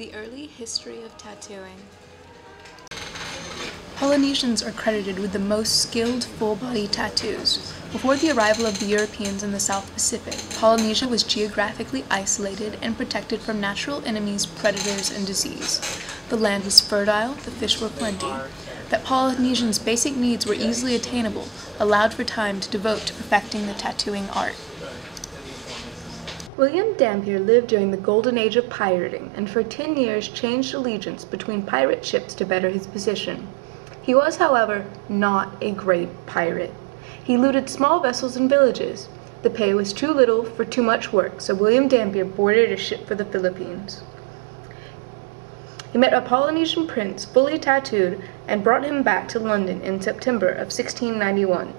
The early history of tattooing. Polynesians are credited with the most skilled full-body tattoos. Before the arrival of the Europeans in the South Pacific, Polynesia was geographically isolated and protected from natural enemies, predators, and disease. The land was fertile, the fish were plenty. That Polynesians' basic needs were easily attainable allowed for time to devote to perfecting the tattooing art. William Dampier lived during the golden age of pirating and for 10 years changed allegiance between pirate ships to better his position. He was, however, not a great pirate. He looted small vessels and villages. The pay was too little for too much work, so William Dampier boarded a ship for the Philippines. He met a Polynesian prince fully tattooed and brought him back to London in September of 1691.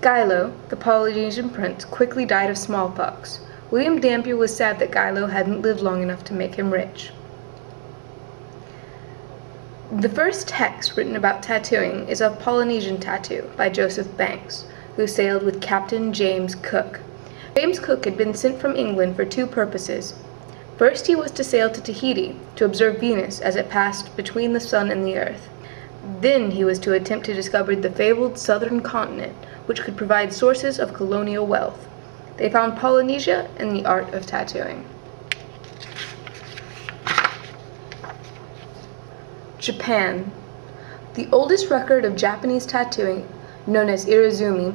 Gilo, the Polynesian prince, quickly died of smallpox. William Dampier was sad that Gilo hadn't lived long enough to make him rich. The first text written about tattooing is of Polynesian Tattoo by Joseph Banks, who sailed with Captain James Cook. James Cook had been sent from England for two purposes. First, he was to sail to Tahiti to observe Venus as it passed between the sun and the earth. Then he was to attempt to discover the fabled southern continent, which could provide sources of colonial wealth. They found Polynesia and the art of tattooing. Japan. The oldest record of Japanese tattooing, known as Irezumi,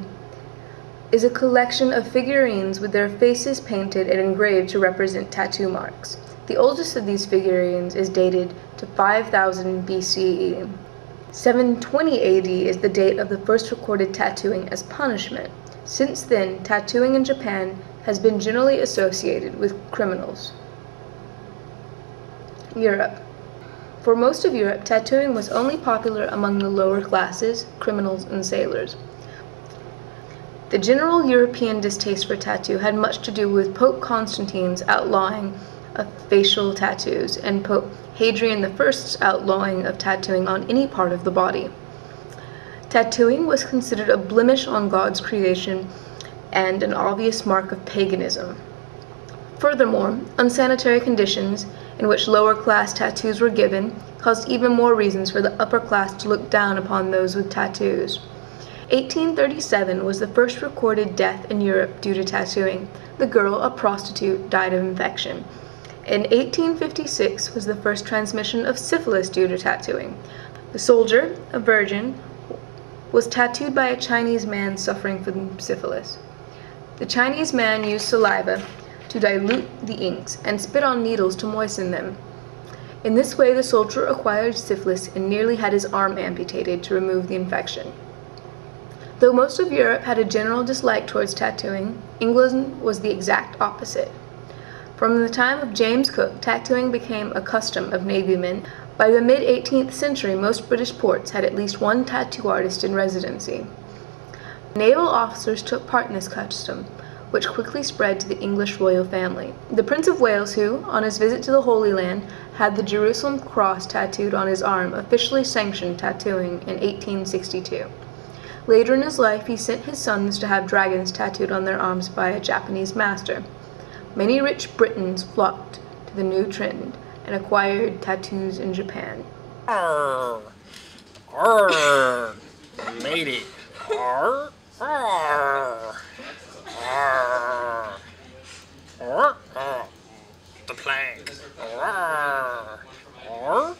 is a collection of figurines with their faces painted and engraved to represent tattoo marks. The oldest of these figurines is dated to 5000 BCE. 720 AD is the date of the first recorded tattooing as punishment. Since then, tattooing in Japan has been generally associated with criminals. Europe. For most of Europe, tattooing was only popular among the lower classes, criminals, and sailors. The general European distaste for tattoo had much to do with Pope Constantine's outlawing of facial tattoos and Pope Hadrian I's outlawing of tattooing on any part of the body. Tattooing was considered a blemish on God's creation and an obvious mark of paganism. Furthermore, unsanitary conditions in which lower-class tattoos were given caused even more reasons for the upper class to look down upon those with tattoos. 1837 was the first recorded death in Europe due to tattooing. The girl, a prostitute, died of infection. In 1856 was the first transmission of syphilis due to tattooing. The soldier, a virgin, was tattooed by a Chinese man suffering from syphilis. The Chinese man used saliva to dilute the inks and spit on needles to moisten them. In this way, the soldier acquired syphilis and nearly had his arm amputated to remove the infection. Though most of Europe had a general dislike towards tattooing, England was the exact opposite. From the time of James Cook, tattooing became a custom of Navymen. By the mid-18th century, most British ports had at least one tattoo artist in residency. Naval officers took part in this custom, which quickly spread to the English royal family. The Prince of Wales, who, on his visit to the Holy Land, had the Jerusalem cross tattooed on his arm, officially sanctioned tattooing in 1862. Later in his life, he sent his sons to have dragons tattooed on their arms by a Japanese master. Many rich Britons flocked to the new trend and acquired tattoos in Japan. Arr! Arr! Matey! Arr! Arr! Arr! Arr! The plank! Arr! Arr!